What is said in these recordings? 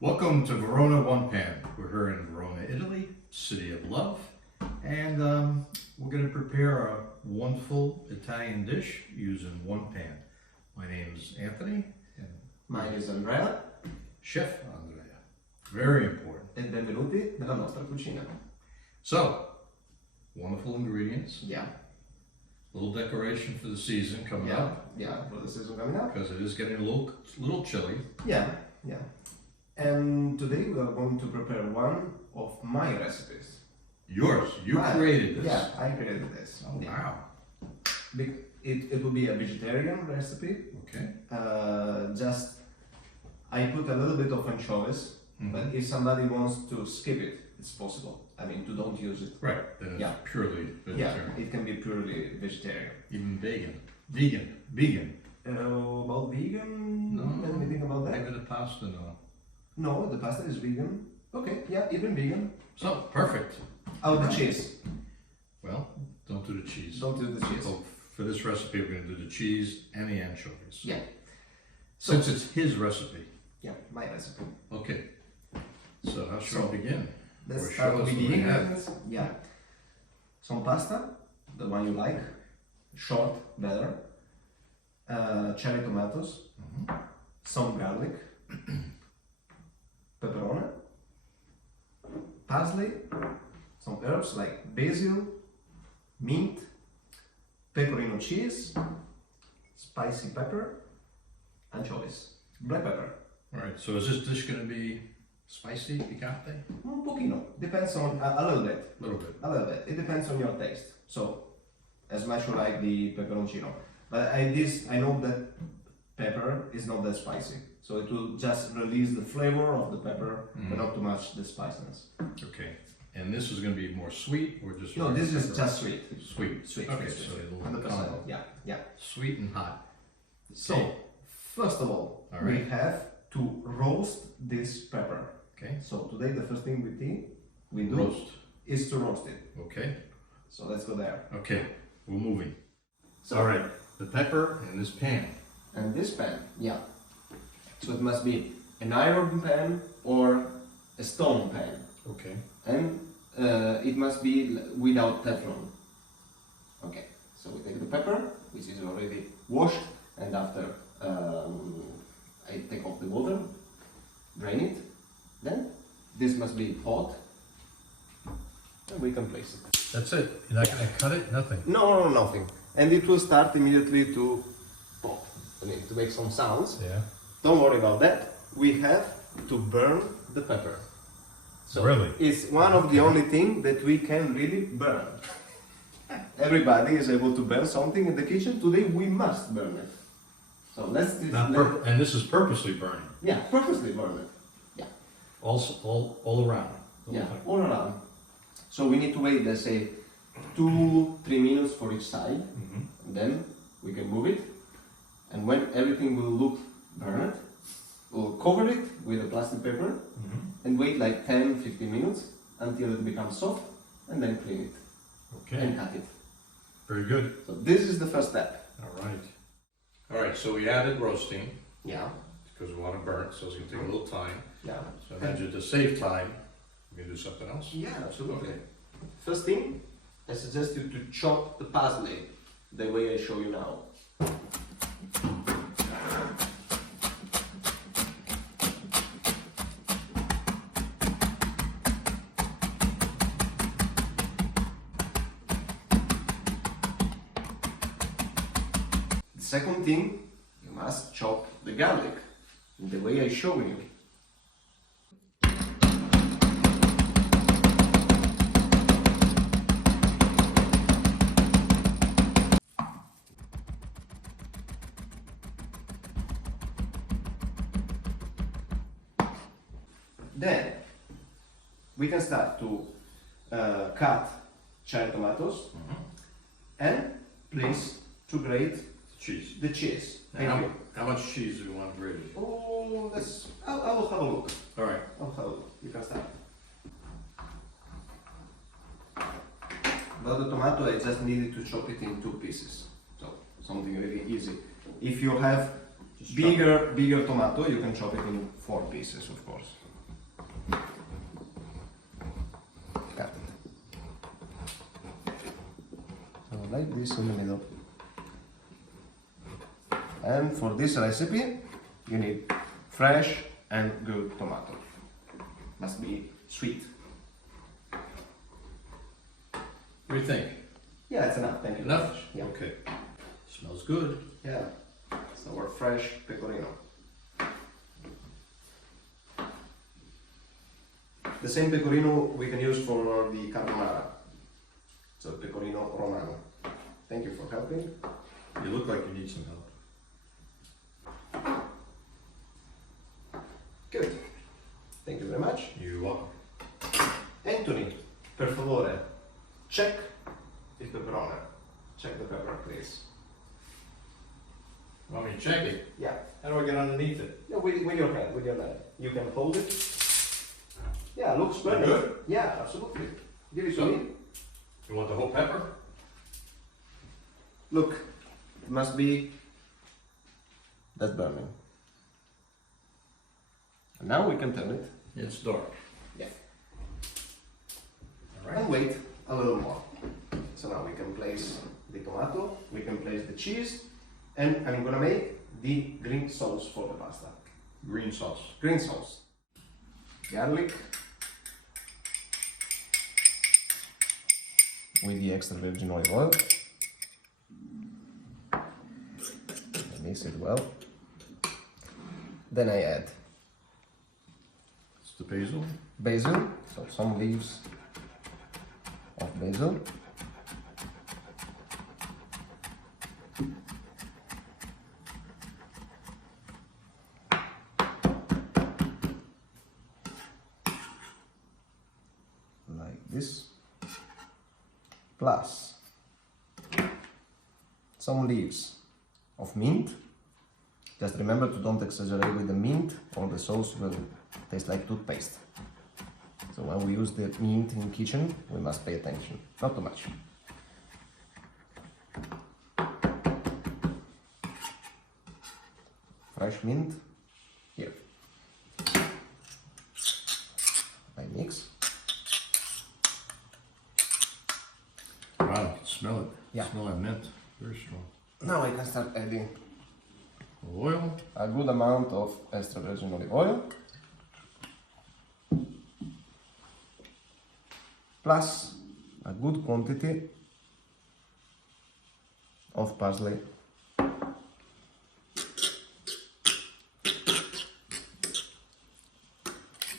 Welcome to Verona One Pan. We're here in Verona, Italy, city of love, and we're going to prepare a wonderful Italian dish using one pan. My name is Anthony, and Mine is Andrea, Chef Andrea. Very important. e benvenuti nella nostra cucina. So, wonderful ingredients, Yeah, little decoration for the season coming yeah, up, yeah, for the season coming up. because it is getting a little chilly. Yeah, yeah. And today we are going to prepare one of my recipes. Yours, you Mine. created this. Yeah, I created this. Oh, Yeah. wow. It will be a vegetarian recipe. Okay. Just I put a little bit of anchovies, but if somebody wants to skip it, it's possible. I mean, to don't use it. Right, then it's Yeah. purely vegetarian. Yeah, it can be purely vegetarian. Even vegan. About vegan? No. Let me think about that. Maybe the pasta, no. No, the pasta is vegan. Okay, yeah, even vegan. So, perfect. Oh, the cheese. Well, don't do the cheese. Don't do the cheese. So, for this recipe, we're going to do the cheese and the anchovies. Yeah. Since it's his recipe. Yeah, my recipe. Okay. So, how should we begin? Let's Or start show us with the what we have. ingredients. Yeah. Some pasta, the one you like. Short, better. Cherry tomatoes. Some garlic. Pepperoni. Parsley. Some herbs like basil, mint, pecorino cheese, spicy pepper, anchovies, black pepper. Alright, so is this dish going to be spicy, picante? Un pochino, depends on a little bit, A little bit. a little bit. It depends on your taste. So, as much you like the pepperoncino. But I know that pepper is not that spicy, so it will just release the flavor of the pepper, but not too much the spiciness. Okay. And this is going to be more sweet or just No, this is pepper? just sweet. Sweet. Sweet, Okay, sweet, so sweet. it'll 100%. combo. Yeah, yeah. Sweet and hot. So, Okay. first of all, All we right. have to roast this pepper. Okay. So today the first thing we do Roast. is to roast it. Okay. So let's go there. Okay. We're moving. So, All right. The pepper in this pan. and this pan, yeah. So it must be an iron pan or a stone pan, Okay. and it must be without Teflon. Okay. So we take the pepper, which is already washed, and after I take off the water, drain it. Then this must be hot, and we can place it. That's it. You're not going to cut it? Nothing. No, nothing. And it will start immediately to pop. I mean, to make some sounds. Yeah. Don't worry about that. We have to burn the pepper. So Really? it's one of the only things that we can really burn. Everybody is able to burn something in the kitchen. Today we must burn it. So let's And this is purposely burning. yeah, purposely burn it. Yeah. All around. The whole Yeah, thing. all around. So we need to wait, let's say, 2-3 minutes for each side. And then we can move it. And when everything will look burned, we'll cover it with a plastic paper and wait like 10-15 minutes until it becomes soft, and then clean it Okay. and cut it. Very good. So this is the first step. All right. All right. So we added roasting Yeah, because we want to burn it, so it's going to take a little time. yeah. So imagine to save time, we can do something else. Yeah, absolutely. Okay. First thing, I suggest you to chop the parsley the way I show you now. The second thing, you must chop the garlic the way I show you. Then we can start to cut cherry tomatoes and place to grate Cheese. the cheese. Now, how much cheese do we want grated? Oh, I will have a look. All right. I'll have a look. You can start. But the tomato, I just needed to chop it in 2 pieces. So something really easy. If you have Just chop it. Bigger tomato, you can chop it in 4 pieces, of course. Cut it. So like this in the middle. And for this recipe, you need fresh and good tomato. Must be sweet. What do you think? Yeah, it's enough. Thank you. Enough? Very much. Yeah. Okay. Smells good. Yeah. It's our fresh pecorino. The same pecorino we can use for the carbonara. So pecorino romano. Thank you for helping. You look like you need some help. Good. Thank you very much. You're welcome. Anthony, per favore, check il peperone. Check the pepper, please. Want me to check it? Yeah. How do I get underneath it? No, with your hand, with your hand. You can hold it. Yeah, looks good. Good? Yeah, absolutely. Give it to So- me. You want the whole pepper? Look, it must be. That's burning. And now we can turn it. It's dark. Yeah. All right. And wait a little more. So now we can place the tomato, we can place the cheese, and I'm gonna make the green sauce for the pasta. Green sauce. Green sauce. Garlic. With the extra virgin olive oil. Mix it well. Then I add It's the basil. basil, so some leaves of basil. Like this. Plus some leaves of mint. Just remember to don't exaggerate with the mint or the sauce will taste like toothpaste. So when we use the mint in kitchen, we must pay attention. Not too much. Fresh mint here. I mix. Wow, I can smell it. Yeah. Smell that mint. Very strong. Now I can start adding Oil. a good amount of extra virgin olive oil. Plus a good quantity of parsley.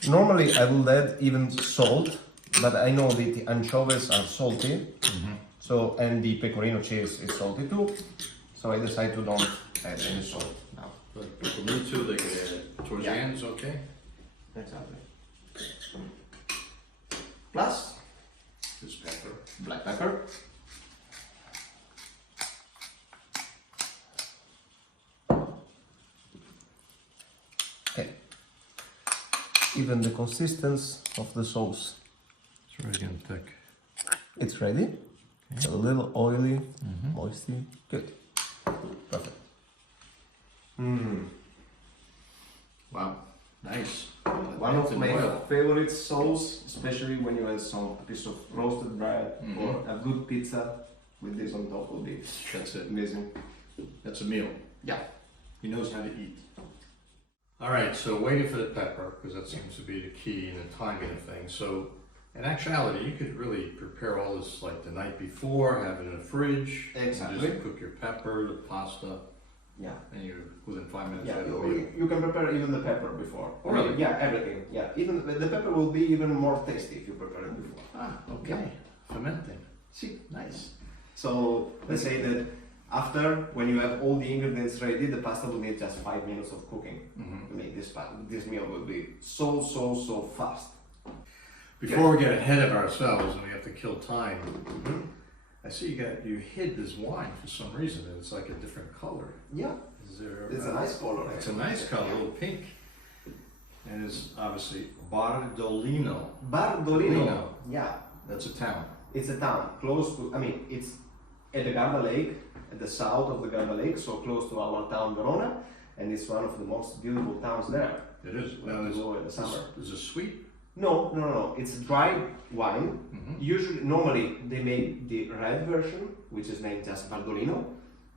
Normally I will add even salt, but I know that the anchovies are salty, so and the pecorino cheese is salty too, so I decide to don't add any salt now. But for me too, they could add it towards Yeah. the end, is okay? Exactly. Plus This pepper. black pepper. Okay. Even the consistency of the sauce, It's really getting thick. it's ready. It's a little oily, moisty. Good. Perfect. Wow. Nice. One of It's in my oil. favorite sauce, especially when you add some piece of roasted bread or a good pizza with this on top will be That's it. amazing. That's a meal. Yeah. He knows how to eat. All right, so waiting for the pepper, because that seems to be the key in the timing of things. So in actuality, you could really prepare all this like the night before, have it in the fridge. and Exactly. Just cook your pepper, the pasta, Yeah. and you within 5 minutes Yeah, you have a meal. you can prepare even the pepper before. Oh, really? Yeah, everything. Yeah, even the pepper will be even more tasty if you prepare it before. Ah, okay. Fermenting. See, nice. So let's say that after, when you have all the ingredients ready, the pasta will need just 5 minutes of cooking. Mhm. To make this meal will be so fast. Before we get ahead of ourselves and we have to kill time, I see you hid this wine for some reason, and it's like a different color. Yeah, Is there? it's a nice color. It's a nice color, a little pink, and it's obviously Bardolino. Bardolino. Bardolino. Yeah, That's a town. it's a town close to. I mean, it's at the Garda Lake, at the south of the Garda Lake, so close to our town Verona. and it's one of the most beautiful towns there. It is. Where to go in the summer. Is it sweet? No. It's dry wine. Mm-hmm. Usually, normally they make the red version, which is named just Bardolino,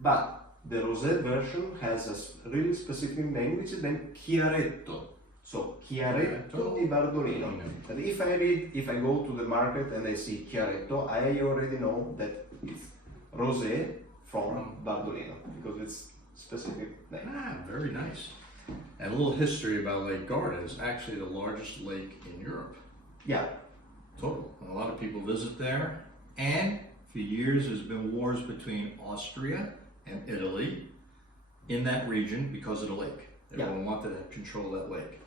but the rosé version has a really specific name, which is named Chiaretto. So Chiaretto di Bardolino. Mm-hmm. And if I go to the market and I see Chiaretto, I already know that it's rosé from Bardolino because it's specific name. Ah, very nice. And a little history about Lake Garda is actually the largest lake in Europe. Yeah. Total. And a lot of people visit there. And for years there's been wars between Austria and Italy in that region because of the lake. Everyone wanted to control that lake,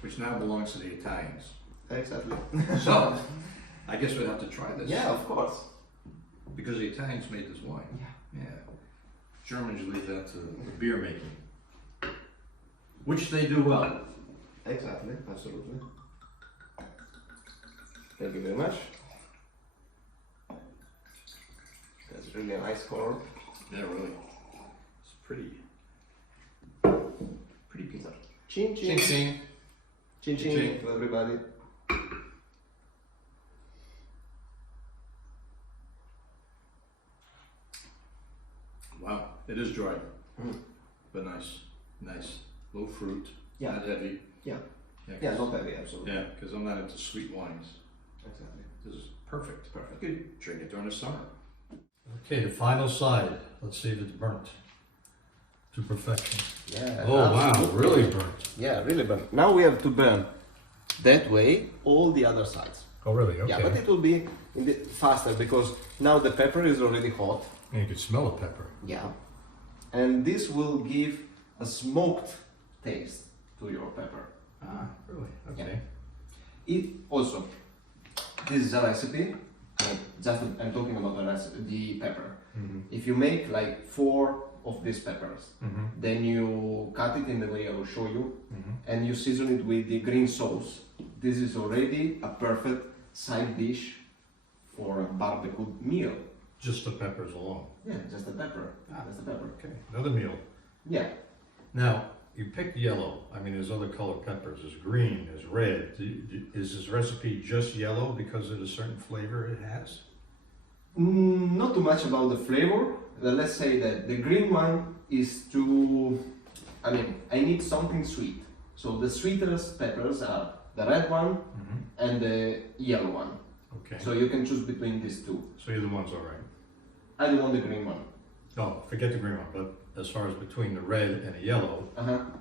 which now belongs to the Italians. Exactly. So, I guess we'd have to try this. Yeah, of course. Because the Italians made this wine. Yeah. Yeah. Germans leave that to the beer making, which they do well. Exactly, absolutely. Thank you very much. That's really a nice color. Yeah, really. It's pretty pizza. Chin chin. Ching ching. Chin chin Chin. to everybody. Wow, it is dry, but nice, nice. Low fruit, Yeah. not heavy. Yeah. Yeah, Yeah, 'cause- not heavy, absolutely. yeah, because I'm not into sweet wines. Exactly. This is perfect. Perfect. You could drink it during the summer. Okay, the final side. Let's see if it's burnt to perfection. Yeah. Oh wow, really burnt. Yeah, really burn. Now we have to burn that way all the other sides. Oh really? Okay. Yeah, but it will be faster because now the pepper is already hot. And you can smell the pepper. Yeah. And this will give a smoked taste to your pepper. Ah, really? Okay. It also, this is a recipe. I'm talking about the pepper. Mm-hmm. If you make like 4 of these peppers, Mm-hmm. then you cut it in the way I will show you, Mm-hmm. and you season it with the green sauce. This is already a perfect side dish for a barbecue meal. Just the peppers alone. Yeah, just the pepper. Just the pepper. Okay. Another meal. Yeah. Now, you picked yellow. I mean, there's other colored peppers. There's green, there's red. Is this recipe just yellow because of the certain flavor it has? Not too much about the flavor. Let's say that the green one is I need something sweet. So the sweetest peppers are the red one and the yellow one. Okay. So you can choose between these two. So either one's all right. I don't want the green one. No, forget the green one. But as far as between the red and the yellow,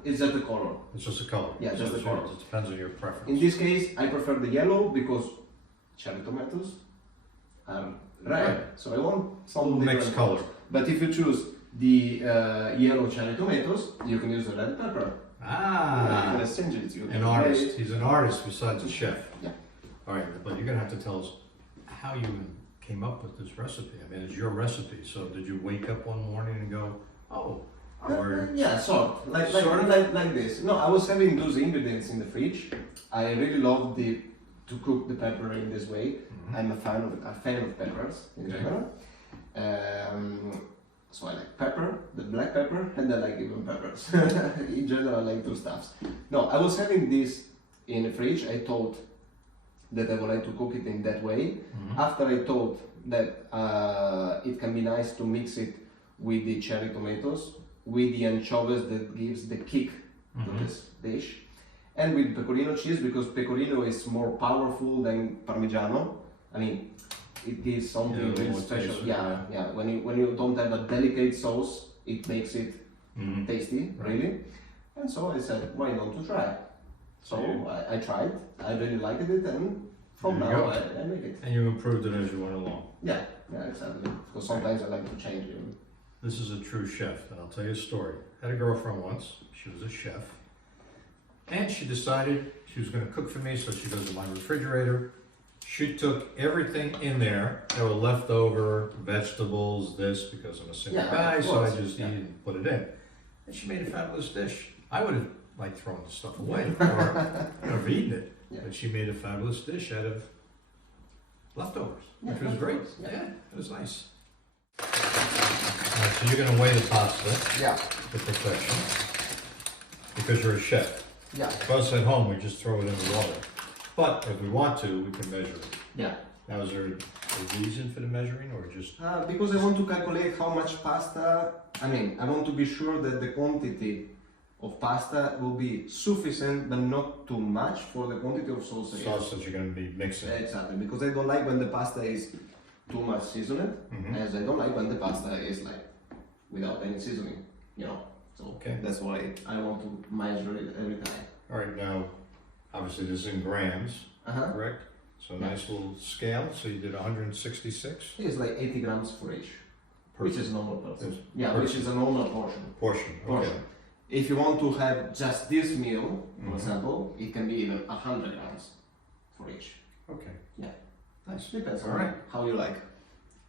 It's just the color. it's just a color. Yeah, just the it color. It depends on your preference. In this case, I prefer the yellow because cherry tomatoes are red. So I want some Little different mixed color. colors. But if you choose the yellow cherry tomatoes, you can use the red pepper. You Ah, can exchange it. You an can artist. play it. He's an artist besides a chef. Yeah. All right, but you're gonna have to tell us how you came up with this recipe. I mean, it's your recipe. So did you wake up one morning and go, oh, or Yeah, sort like this. No, I was having those ingredients in the fridge. I really love to cook the pepper in this way. I'm a fan of peppers in general. So I like pepper, the black pepper, and I like even peppers. In general, I like two stuffs. No, I was having this in the fridge. I thought that I would like to cook it in that way. After I thought that it can be nice to mix it with the cherry tomatoes, with the anchovies that gives the kick to this dish, and with pecorino cheese because pecorino is more powerful than parmigiano. I mean, it gives something Yeah, really more special. taste, Yeah. When you don't have a delicate sauce, it makes it tasty, Right. really. And so I said, why not to try? So I tried. I really liked it, and from There you now go. I make it. and you improved it as you went along. Yeah, exactly. Because sometimes I like to change it. This is a true chef, and I'll tell you a story. I had a girlfriend once, she was a chef, and she decided she was gonna cook for me, so she goes to my refrigerator. She took everything in there that were left over, vegetables, this, because I'm a single Yeah, guy, of so I course, just yeah. eat and put it in. And she made a fabulous dish. I would have liked throwing the stuff away, or eaten it, Yeah. but she made a fabulous dish out of leftovers, which was great. leftovers, yeah. Yeah, it was nice. All right, so you're gonna weigh the pasta Yeah. to perfection. because you're a chef. Yeah. For us at home, we just throw it in the water. But if we want to, we can measure it. Yeah. Now, is there a reason for the measuring or just? Because I want to calculate how much pasta, I want to be sure that the quantity of pasta will be sufficient but not too much for the quantity of salsa. Sauce that you're going to be mixing. Exactly, because I don't like when the pasta is too much seasoned, as I don't like when the pasta is like without any seasoning, you know. So Okay. that's why I want to measure it every time. All right, now, obviously this is in grams, correct? So nice little scale. So you did 166? It's like 80 grams for each, which is normal person. Yeah, person. which is a normal portion. Portion, okay. If you want to have just this meal, for example, it can be even 100 grams for each. Okay. Yeah. Nice. Depends All on right. how you like.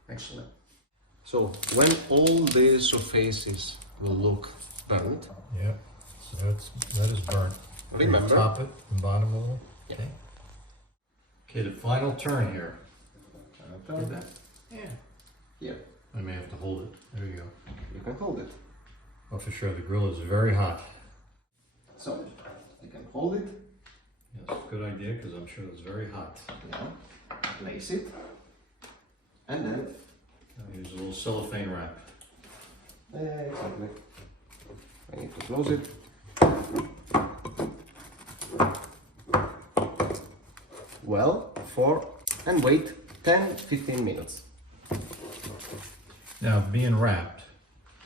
Excellent. So when all the surfaces will look burnt, Yeah, so that is burnt. remember. Top it and bottom a little. Yeah. Okay, the final turn here. Like that? Yeah. Yeah, I may have to hold it. There you go. you can hold it. Oh, for sure, the grill is very hot. So you can hold it. Yes, good idea, because I'm sure it's very hot. Yeah. Place it, and then. I'll use a little cellophane wrap. Exactly. I need to close it. Well, and wait 10-15 minutes. Now, being wrapped,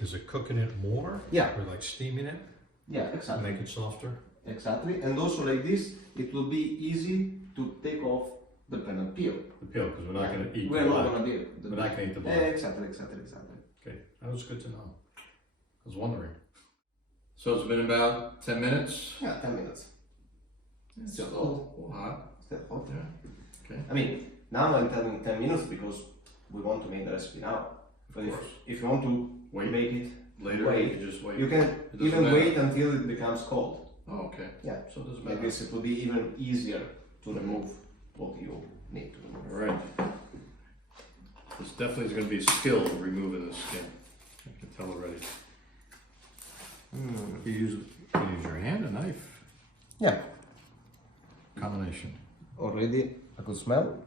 is it cooking it more? Yeah. Or like steaming it Yeah, to exactly. make it softer? Exactly, and also like this, it will be easy to take off the pen and peel. The peel, because we're not going to eat We're the not black. gonna do We're not going to eat the black. Exactly. Okay, that was good to know. I was wondering. So it's been about 10 minutes? Yeah, 10 minutes. It's Still still a little hot. Still hot. Yeah. Okay. I mean, now I'm telling 10 minutes because we want to make the recipe now. But if you want to Wait. make it Later, wait, you can just wait. you can doesn't even matter. wait until it becomes cold. Oh, okay. Yeah. So it doesn't Like matter. this, it will be even easier to remove what you need to remove. All right. This definitely is going to be a skill removing the skin. I can tell already. You use your hand, a knife. Yeah. Combination. Already a good smell.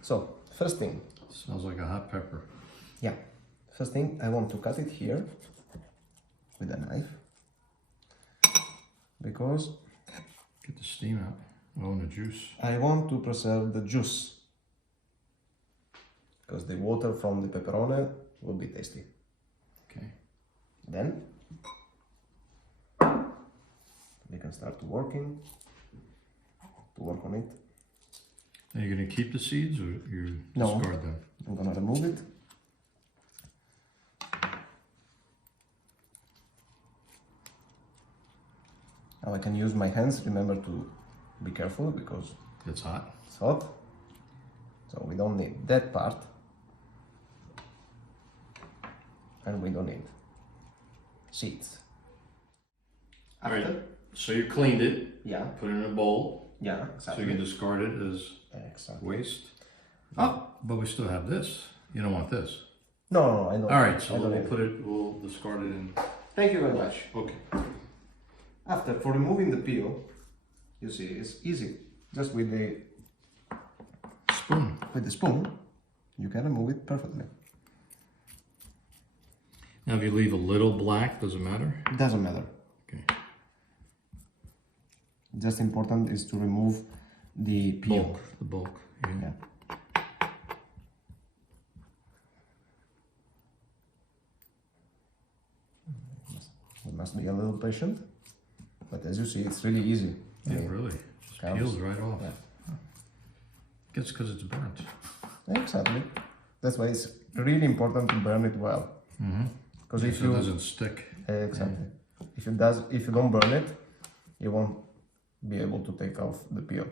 So, first thing. Smells like a hot pepper. Yeah. First thing, I want to cut it here with a knife because Get the steam out. Oh, and the juice. I want to preserve the juice because the water from the pepperoni will be tasty. Okay. Then we can start to work on it. Are you going to keep the seeds or you No. discard them? I'm gonna remove it. Now I can use my hands. Remember to be careful because It's hot. it's hot. So we don't need that part. And we don't need seeds. All right. So you cleaned it, Yeah, put it in a bowl, yeah, so exactly. you can discard it as Exactly. waste. Oh, but we still have this. You don't want this. No, I don't. All right, so I don't we'll need we'll discard it in. Thank you very much. Okay. After, for removing the peel, you see, it's easy. Just with the spoon, you can remove it perfectly. Now, if you leave a little black, does it matter? It doesn't matter. Okay. Just important is to remove the peel. Bulk. The bulk. Yeah. Yeah. We must be a little patient, but as you see, it's really easy. Yeah, Okay. really. Just Counts. peels right off. Yeah. Guess because it's burnt. Exactly. That's why it's really important to burn it well. Because if So you it doesn't stick. exactly, if you don't burn it, you won't be able to take off the peel.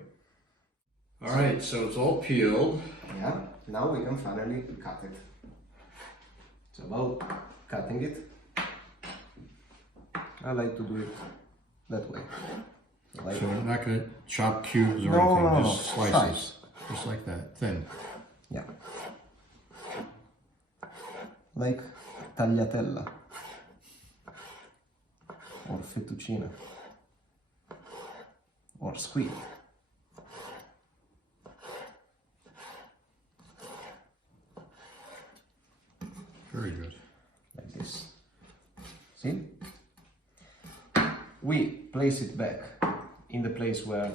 All right, so it's all peeled. Yeah. Now we can finally cut it. It's about cutting it. I like to do it that way. Like So we're not going to chop cubes or No, anything, no, no. just slices. Just like that, thin. yeah. Like tagliatella. or fettuccine or squid. Very good. Like this. See? We place it back in the place where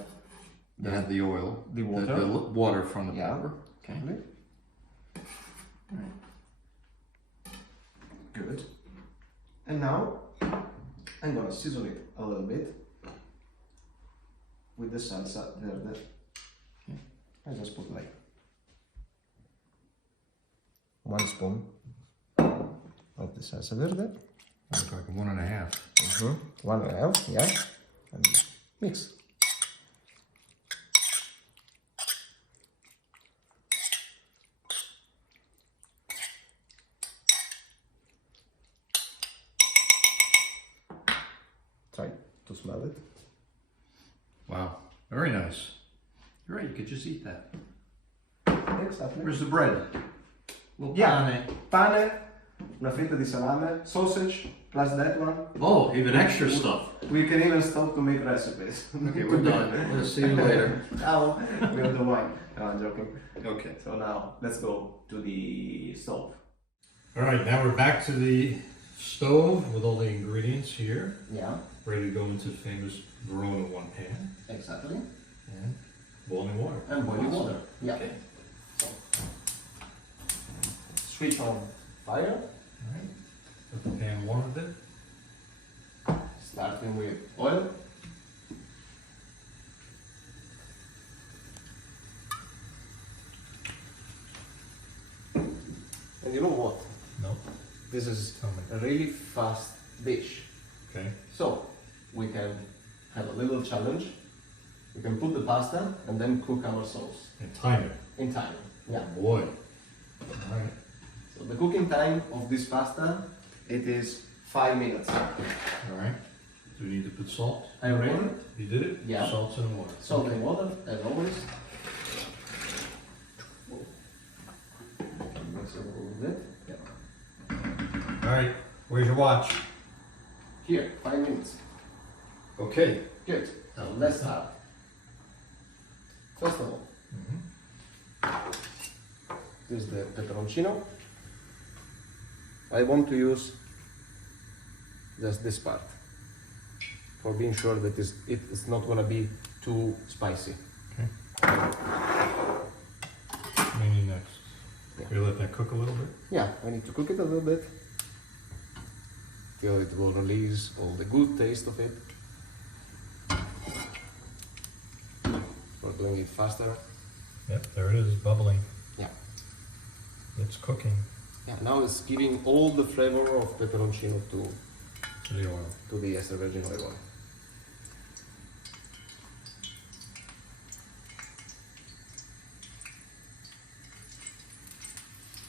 You have the oil, the water. the water from the Yeah. pepper. Okay. Good. And now I'm gonna season it a little bit with the salsa verde. Okay. I just put like 1 spoon of the salsa verde. It's like 1.5. 1.5, yeah. And mix. Try to smell it. Wow, very nice. You're right, you could just eat that. Exactly. Where's the bread? Little Yeah. pane. Pane, una fetta di salame, sausage, plus that one. Oh, even extra stuff. We can even stop to make recipes. Okay, we're done. We'll see you later. Now we have the wine. No, I'm joking. Okay. So now let's go to the stove. All right, now we're back to the stove with all the ingredients here, Yeah, ready to go into the famous Verona One Pan exactly. and boiling water. And boiling Awesome. water. Yeah. Okay. So, switch on fire, All right. Let the pan warm a bit. starting with oil. And you know what? No. This is Tell me. a really fast dish. Okay. So we can have a little challenge. We can put the pasta and then cook our sauce And time it. in time. Yeah. Oh boy. All right. So the cooking time of this pasta, it is 5 minutes. All right. Do we need to put salt? I already. You did it? Yeah. Salt and water. Salt and water, as always. Mix it a little bit. Yeah. All right. Where's your watch? Here, 5 minutes. Okay. Good. So let's start. First of all, this is the peperoncino. I want to use just this part for being sure that it's not going to be too spicy. Maybe next. Yeah. We let that cook a little bit. Yeah, I need to cook it a little bit till it will release all the good taste of it. We're doing it faster. Yep, there it is, bubbling. Yeah. It's cooking Yeah, now it's giving all the flavor of peperoncino to the oil. to the extra virgin olive oil.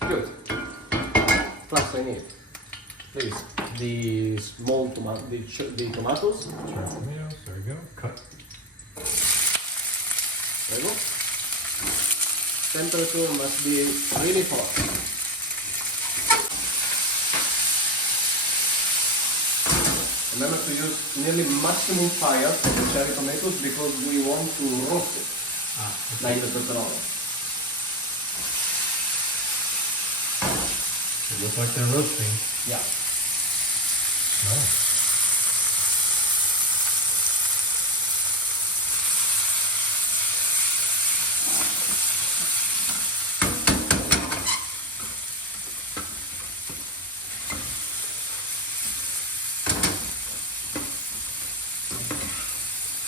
Good. Plus I need, please, the small the tomatoes. Cherry tomatoes, there you go. Cut. There you go. Temperature must be really hot. Remember to use nearly maximum fire for the cherry tomatoes because we want to roast it like the pepperoni. They look like they're roasting. Yeah. No.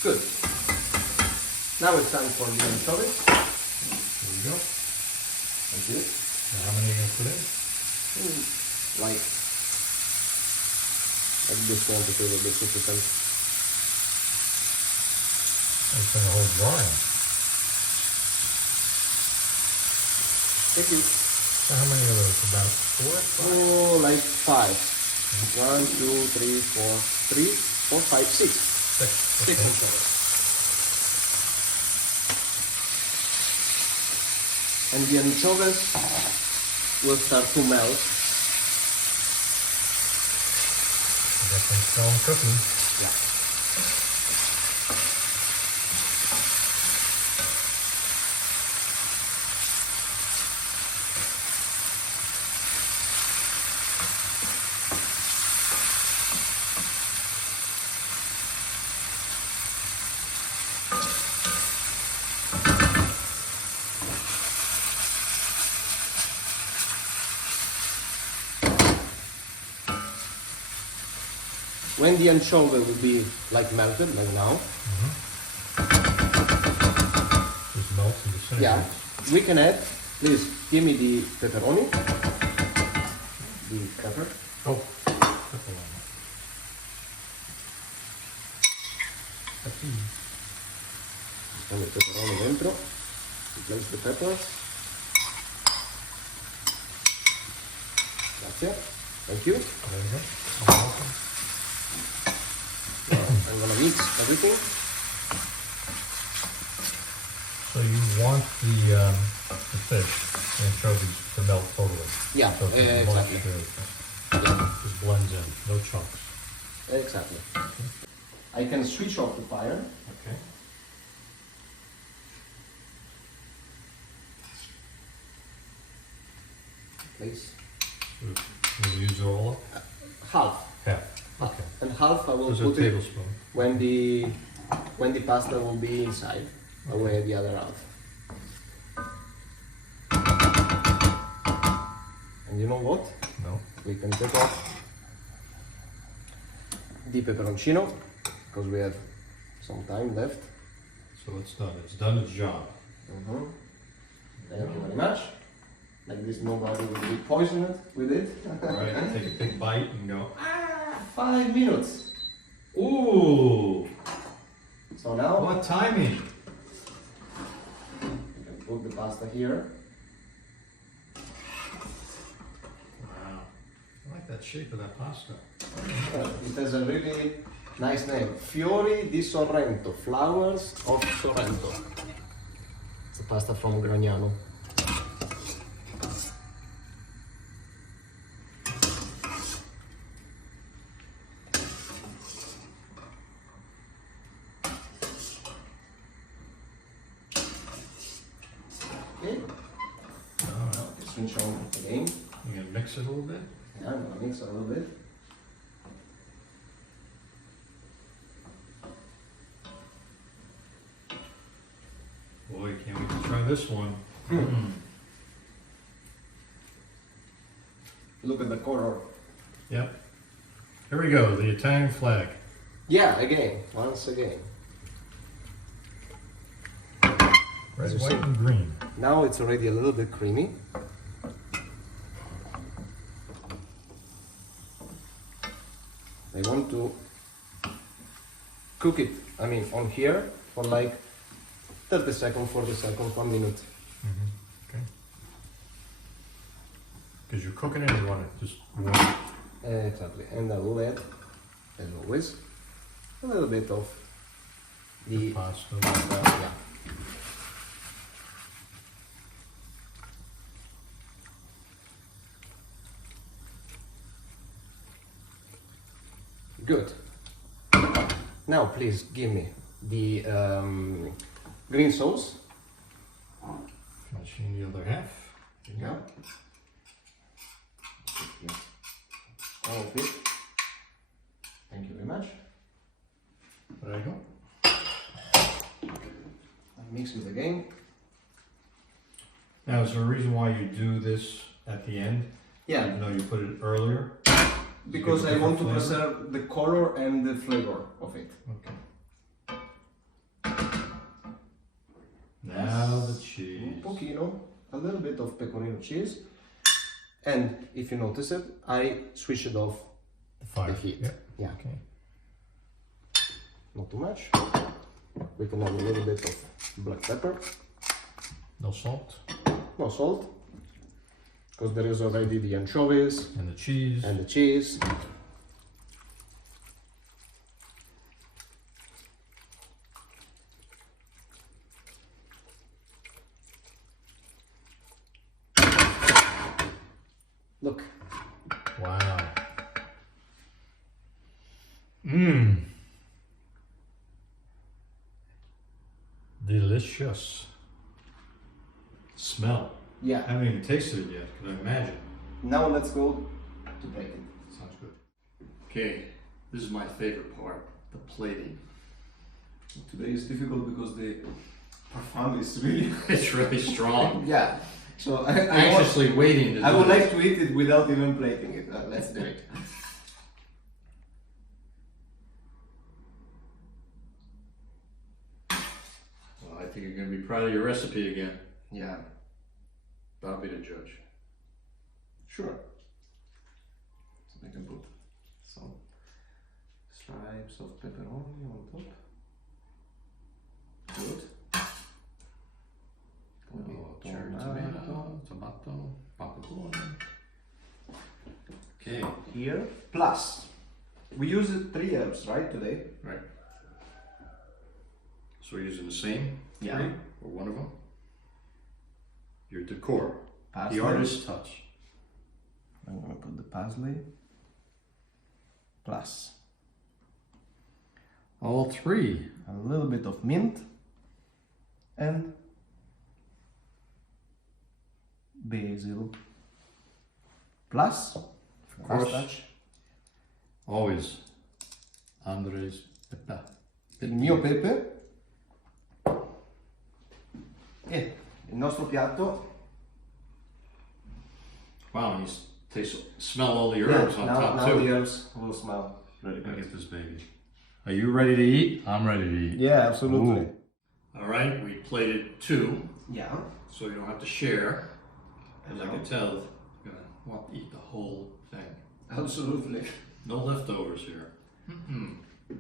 Good. Now it's time for the anchovies. There you go. Thank you. Now how many are you going to put in? Like this quantity will be sufficient. It's in the whole jar. Thank you. So how many of those? About 4? 5? Oh, like 5. 1, 2, 3, 4, 3, 4, 5, 6. 6. 6 Okay. anchovies. And the anchovies will start to melt. I got some strong cooking. Yeah. When the anchovy will be like melted, like now, Just melts in the center. yeah, we can add, please give me the pepperoni, the pepper. Oh, pepperoni. Mettiamo il pepperoni dentro, place the peppers. Grazie, thank you. There you go. You're welcome. Now I'm gonna mix everything. So you want the fish, the anchovies, to melt totally. Yeah, So the exactly. moisture just blends in, no chunks. Exactly. I can switch off the fire. Okay. Please. Will you use it all up? Half. Half. Okay. And half I will There's a put it tablespoon. when the pasta will be inside. Away the other half. And you know what? No. We can take off the pepperoncino because we have some time left. So it's done. It's done its job. Thank you very much. Like this, nobody will be poisoned with it. Right. Take a big bite and go. 5 minutes. Ooh! So now What timing! you can put the pasta here. Wow. I like that shape of that pasta. It has a really nice name. Fiori di Sorrento, flowers of Sorrento. It's a pasta from Gragnano. Okay, switch on again. You gonna mix it a little bit? Yeah, I'm gonna mix a little bit. Boy, can't wait to try this one. Look at the color. Yep. Here we go, the Italian flag. Yeah, again, once again. Red, you white, see. and green. Now it's already a little bit creamy. I want to cook it, I mean, on here for like 30 seconds, 40 seconds, 1 minute. Okay. Because you're cooking it, you want it just warm. Exactly, and I will add, as always, a little bit of the Pasta. yeah. Good. Now please give me the green sauce. Machine the other half. There you go. Yes. All of it. Thank you very much. There you go. I mix it again. Now, is there a reason why you do this at the end? Yeah, Even though you put it earlier? because Give I it want to different preserve the color and the flavor of it. Okay. Now the cheese. Un pochino, a little bit of pecorino cheese. And if you notice it, I switch it off The fire. the heat. Yeah. Yeah, Okay. not too much. We can add a little bit of black pepper, No salt. no salt, because there is already the anchovies And the cheese. and the cheese. Look, Wow. Mmm. Delicious. Smell. Yeah. I haven't even tasted it yet, can I imagine? Now let's go to break it. Sounds good. Okay, this is my favorite part, the plating. Today is difficult because the parfum is really... It's really strong. Yeah. So Anxiously waiting to do I would this. like to eat it without even plating it. Let's do it. Well, I think you're going to be proud of your recipe again. Yeah. But I'll be the judge. Sure. So I can put some stripes of pepperoni on top. Good. Cherry tomato, pomodorini. Okay. Here, plus, we use 3 herbs, right, today? Right. So we're using the same Yeah. 3 or one of them? Your decor. Parsley. The artist's touch. I'm gonna put the parsley. Plus, All 3. a little bit of mint. And basil. Plus, Of course. touch, Always. Andres Peppa. il mio pepe e il nostro piatto. Wow, and you smell all the herbs on top now too. the herbs will smell really Look good. at this baby. Are you ready to eat? I'm ready to eat. Yeah, absolutely. Ooh. All right, we plated 2, Yeah. so you don't have to share. As I No. can tell, you're gonna want to eat the whole thing. Absolutely. No leftovers here. Mm-mm.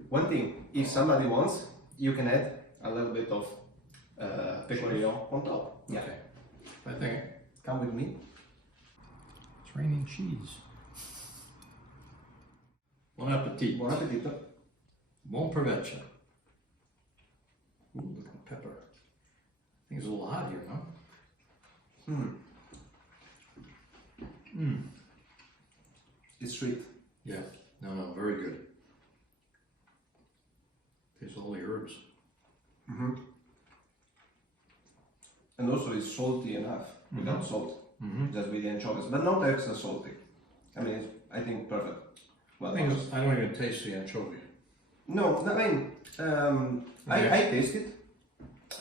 One thing, if somebody wants, you can add a little bit of pecorino on top. Yeah. Okay. I think Come with me. it's raining cheese. Buon appetito. Buon appetito. Buon provecho. Ooh, look at the pepper. I think it's a little hot here, no? It's sweet. Yeah. No, very good. Taste all the herbs. And also it's salty enough without salt. Just with the anchovies, but not extra salty. I mean, it's, I think perfect. Well, I don't even taste the anchovy. no, I mean, I taste it,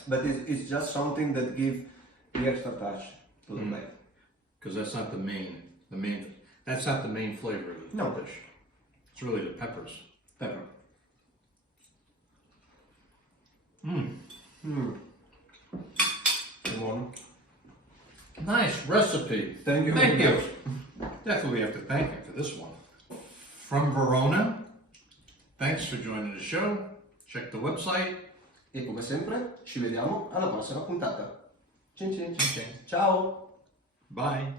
but it's just something that gives the extra touch to the plate. Because that's not that's not the main flavor of the No. dish. It's really the peppers. Pepper. Come on. Nice recipe. Thank you. Thank you. Definitely have to thank him for this one. From Verona, thanks for joining the show. Check the website. E come sempre, ci vediamo alla prossima puntata. Cin cin. Okay. Ciao. Bye.